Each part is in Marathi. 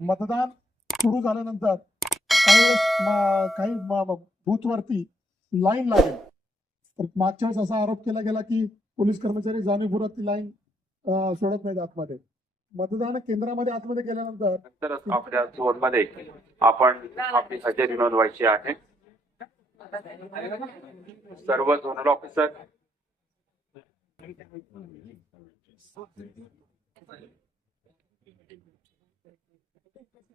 मतदान सुरू झाल्यानंतर काही वेळेस काही बूथवरती लाईन लागेल. तर मागच्या वेळेस असा आरोप केला गेला की पोलीस कर्मचारी जाणीवपूर्वक ती लाईन सोडत नाहीत आतमध्ये. मतदान केंद्रामध्ये आतमध्ये गेल्यानंतर आपल्या झोनमध्ये आपण आपली हजेरी नोंदवायची आहे. सर्व zonal officer officer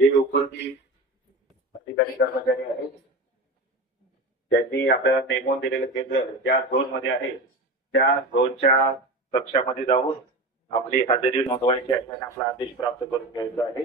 जे उपस्थित अधिकारी कर्मचारी आहेत त्यांनी आपल्याला नेमून दिलेलं केंद्र ज्या झोनमध्ये आहे त्या झोनच्या कक्षामध्ये जाऊन आपली हजेरी नोंदवायची आहे आणि आपला आदेश प्राप्त करून घ्यायचा आहे.